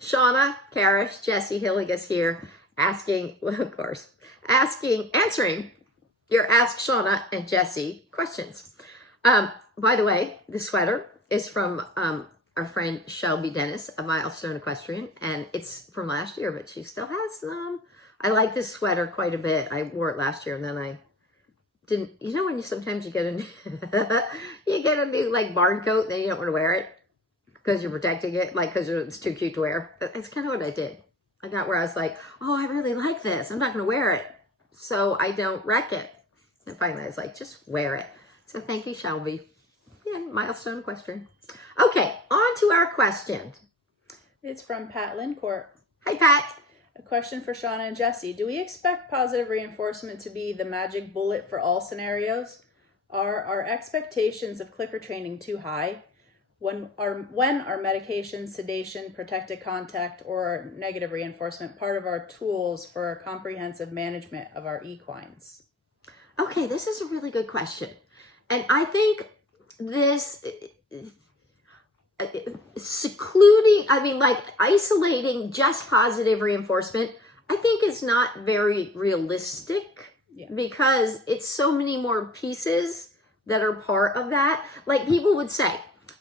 Shauna Karish, Jesse Hilligus here, asking, well, of course, answering your Ask Shauna and Jesse questions. By the way, the sweater is from our friend Shelby Dennis, a Milestone Equestrian, and it's from last year, but she still has some. I like this sweater quite a bit. I wore it last year, and then I didn't. You know when you sometimes you get a new like barn coat, and then you don't want to wear it because you're protecting it, like because it's too cute to wear. That's kind of what I did. I got where I was like, oh, I really like this. I'm not going to wear it, so I don't wreck it. And finally, I was like, just wear it. So thank you, Shelby. Yeah, Milestone Equestrian. Okay, on to our question. It's from Pat Lincourt. Hi, Pat. A question for Shauna and Jesse. Do we expect positive reinforcement to be the magic bullet for all scenarios? Are our expectations of clicker training too high? When are medication, sedation, protected contact, or negative reinforcement part of our tools for comprehensive management of our equines? Okay, this is a really good question. And I think this isolating just positive reinforcement, I think is not very realistic because it's so many more pieces that are part of that. Like people would say,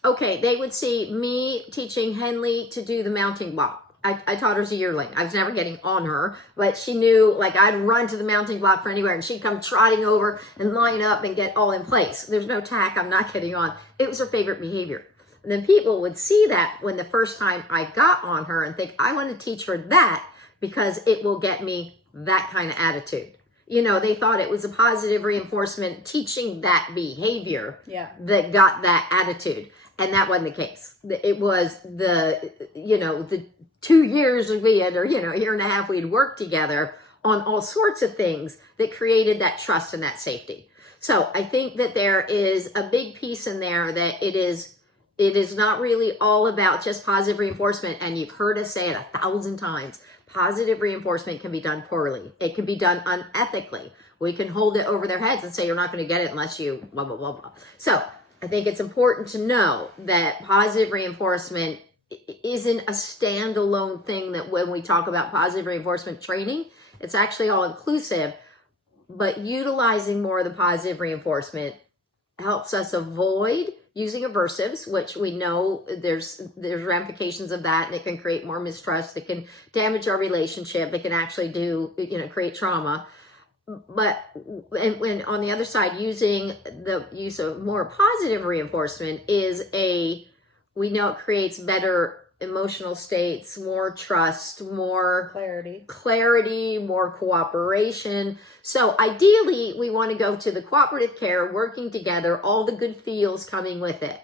okay, they would see me teaching Henley to do the mounting block. I taught her as a yearling. I was never getting on her, but she knew like I'd run to the mounting block for anywhere and she'd come trotting over and line up and get all in place. There's no tack, I'm not getting on. It was her favorite behavior. And then people would see that when the first time I got on her and think, I want to teach her that because it will get me that kind of attitude. You know, they thought it was a positive reinforcement teaching that behavior that got that attitude. And that wasn't the case. It was the 2 years we had, or, a year and a half we had worked together on all sorts of things that created that trust and that safety. So I think that there is a big piece in there that it is not really all about just positive reinforcement. And you've heard us say it 1,000 times. Positive reinforcement can be done poorly. It can be done unethically. We can hold it over their heads and say, you're not going to get it unless you blah, blah, blah, blah. So I think it's important to know that positive reinforcement isn't a standalone thing, that when we talk about positive reinforcement training, it's actually all inclusive, but utilizing more of the positive reinforcement helps us avoid using aversives, which we know there's ramifications of that, and it can create more mistrust. It can damage our relationship. It can actually create trauma. But when on the other side, using the use of more positive reinforcement we know it creates better emotional states, more trust, more clarity, more cooperation. So ideally, we want to go to the cooperative care, working together, all the good feels coming with it.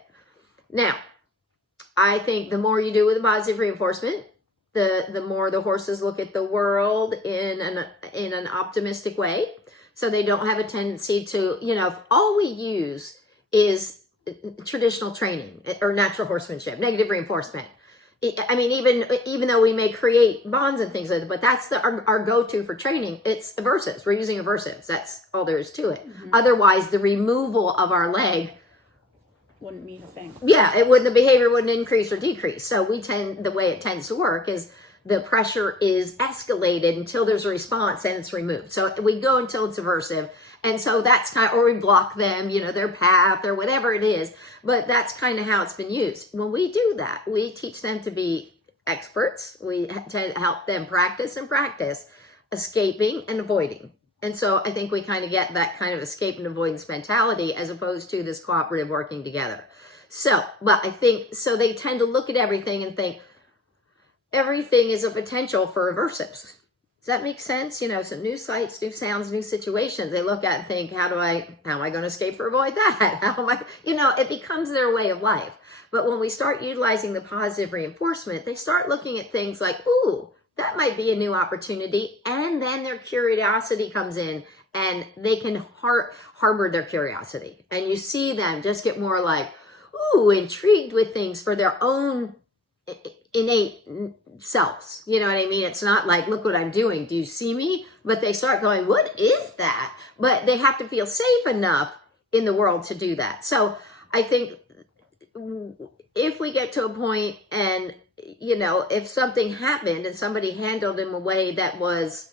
Now, I think the more you do with the positive reinforcement, the more the horses look at the world in an optimistic way. So they don't have a tendency to, if all we use is traditional training or natural horsemanship, negative reinforcement. I mean, even though we may create bonds and things like that, but that's our go-to for training. It's aversives. We're using aversives. That's all there is to it. Mm-hmm. Otherwise, the removal of our leg wouldn't mean a thing. Yeah, the behavior wouldn't increase or decrease. So the way it tends to work is the pressure is escalated until there's a response and it's removed. So we go until it's aversive. And so that's or we block them, their path or whatever it is. But that's kind of how it's been used. When we do that, we teach them to be experts. We tend to help them practice escaping and avoiding. And so I think we kind of get that kind of escape and avoidance mentality as opposed to this cooperative working together. So, but I think, so they tend to look at everything and think everything is a potential for aversives. Does that make sense? So new sights, new sounds, new situations. They look at and think, how am I going to escape or avoid that? How am I, it becomes their way of life. But when we start utilizing the positive reinforcement, they start looking at things like, ooh, that might be a new opportunity. And then their curiosity comes in and they can harbor their curiosity. And you see them just get more like, ooh, intrigued with things for their own innate selves. You know what I mean? It's not like, look what I'm doing. Do you see me? But they start going, what is that? But they have to feel safe enough in the world to do that. So I think if we get to a point and, if something happened and somebody handled him a way that was,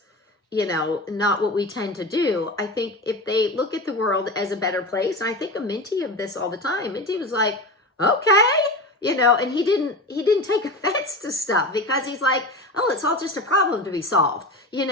not what we tend to do, I think if they look at the world as a better place, and I think of Minty of this all the time. Minty was like, okay, and he didn't take offense to stuff because he's like, oh, it's all just a problem to be solved, and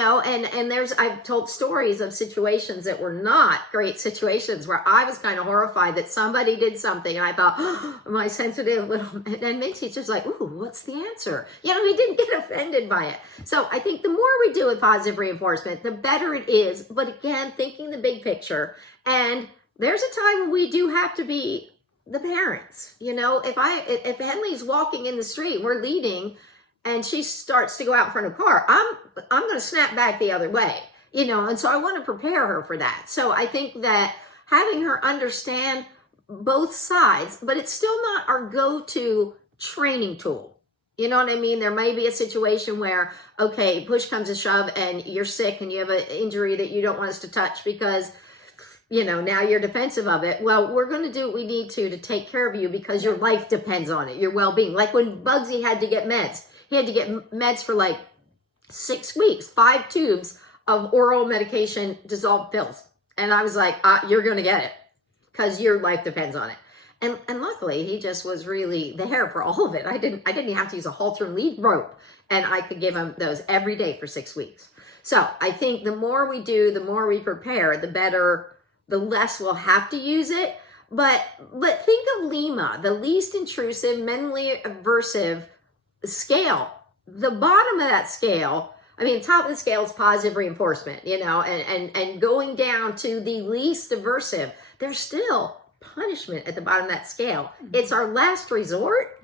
I've told stories of situations that were not great situations where I was kind of horrified that somebody did something and I thought, oh, my sensitive little, and Minty's just like, ooh, what's the answer? He didn't get offended by it. So I think the more we do with positive reinforcement, the better it is. But again, thinking the big picture, and there's a time when we do have to be the parents. If Henley's walking in the street, we're leading, and she starts to go out in front of a car, I'm going to snap back the other way, and so I want to prepare her for that. So I think that having her understand both sides, but it's still not our go-to training tool. You know what I mean? There may be a situation where, okay, push comes to shove and you're sick and you have an injury that you don't want us to touch because now you're defensive of it. Well, we're going to do what we need to take care of you because your life depends on it, your well-being. Like when Bugsy had to get meds. He had to get meds for like 6 weeks, 5 tubes of oral medication, dissolved pills. And I was like, you're going to get it because your life depends on it. And luckily, he just was really there for all of it. I didn't even have to use a halter and lead rope. And I could give him those every day for 6 weeks. So I think the more we do, the more we prepare, the better, the less we'll have to use it. But think of Lima, the least intrusive, minimally aversive scale. The bottom of that scale, top of the scale is positive reinforcement, and going down to the least aversive, there's still punishment at the bottom of that scale. Mm-hmm. It's our last resort,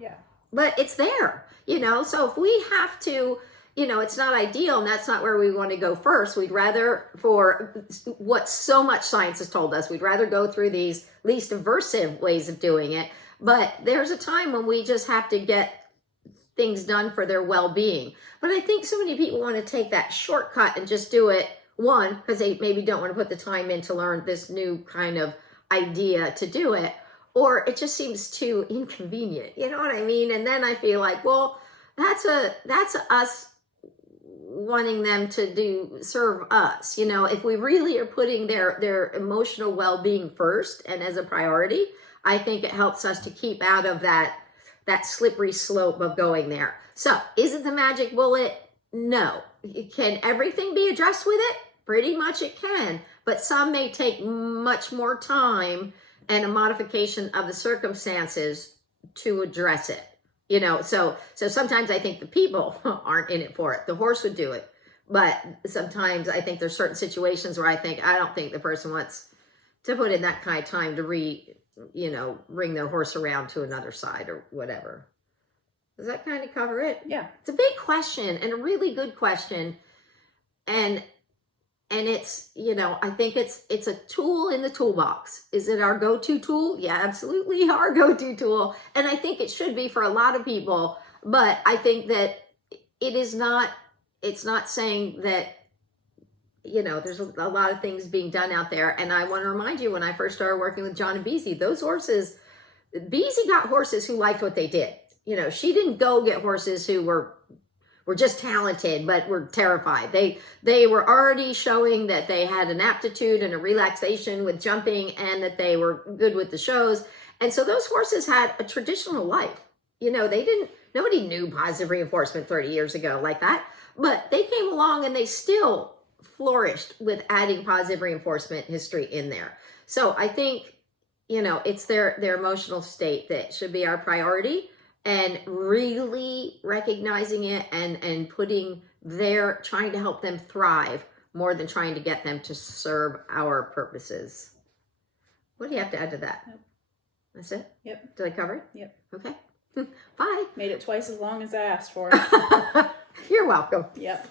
but it's there, so if we have to, it's not ideal and that's not where we want to go first. We'd rather, for what so much science has told us, we'd rather go through these least aversive ways of doing it. But there's a time when we just have to get things done for their well-being. But I think so many people want to take that shortcut and just do it, one, because they maybe don't want to put the time in to learn this new kind of idea to do it, or it just seems too inconvenient. You know what I mean? And then I feel like, well, that's us wanting them to serve us. If we really are putting their emotional well-being first and as a priority, I think it helps us to keep out of that slippery slope of going there. So is it the magic bullet? No. Can everything be addressed with it? Pretty much it can, but some may take much more time and a modification of the circumstances to address it. So sometimes I think the people aren't in it for it. The horse would do it. But sometimes I think there's certain situations where I don't think the person wants to put in that kind of time to bring their horse around to another side or whatever. Does that kind of cover it? Yeah. It's a big question and a really good question. And it's, I think it's a tool in the toolbox. Is it our go-to tool? Yeah, absolutely our go-to tool. And I think it should be for a lot of people, but I think that it's not saying that, there's a lot of things being done out there. And I want to remind you, when I first started working with John and Beezy, Beezy got horses who liked what they did. She didn't go get horses who were just talented, but were terrified. They were already showing that they had an aptitude and a relaxation with jumping and that they were good with the shows. And so those horses had a traditional life. Nobody knew positive reinforcement 30 years ago like that, but they came along and they still flourished with adding positive reinforcement history in there. So I think, it's their emotional state that should be our priority, and really recognizing it and trying to help them thrive more than trying to get them to serve our purposes. What do you have to add to that? Nope. That's it? Yep. Did I cover it? Yep. Okay. Bye. Made it twice as long as I asked for. You're welcome. Yep.